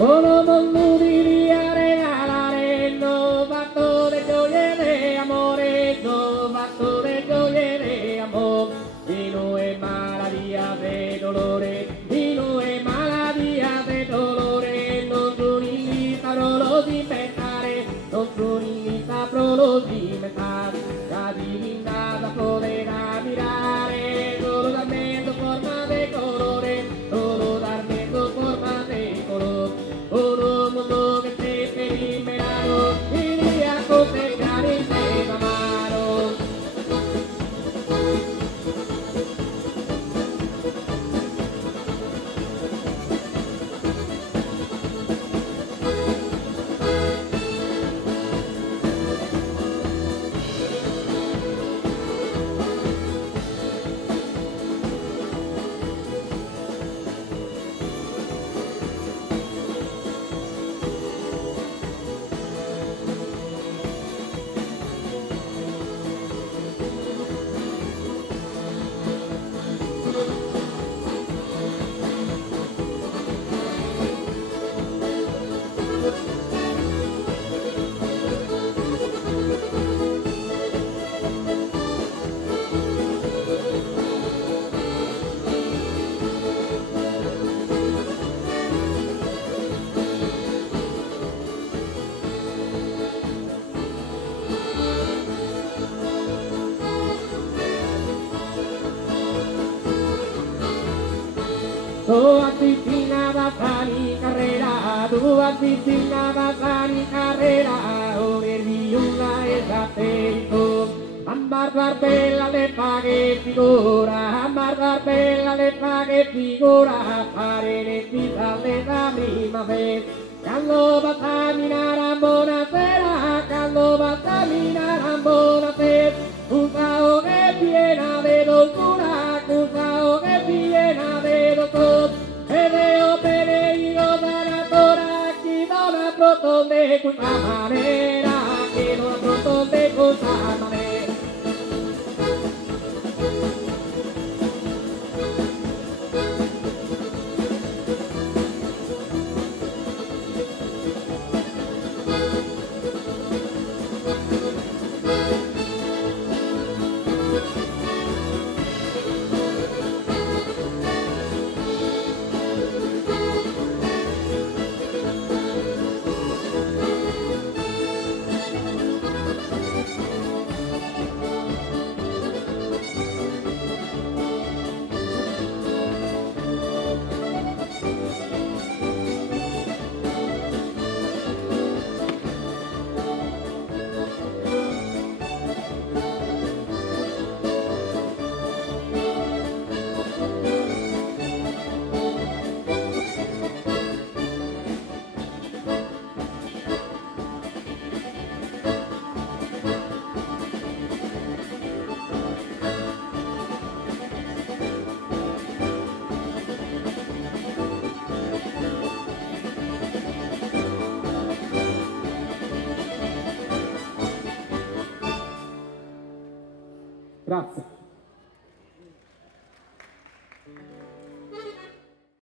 Solo monnudiria regalare, no fatto de gioie de amore, no fatto de gioie de amor. Y no es maladía de dolores, y no es maladía de dolores, non sono in lista pro los inventare, non sono in lista pro los inventare, la divinità potrà mirare, solo dal mezzo forma de colore, solo dal mezzo forma de Bastani carrera, tu avvicina Bastani carrera, ore di una esatto. Amar bella le paghe figura, amar bella le paghe figura, fare le pizza da primavera. Callo Batamina, buonasera, callo Batamina, buonasera. Cusao che piena de dulzura, cusao che piena de dulzura. E veo peregrino dalla tora, chi dona pronto de questa manera, chi dona pronto de questa manera. Grazie.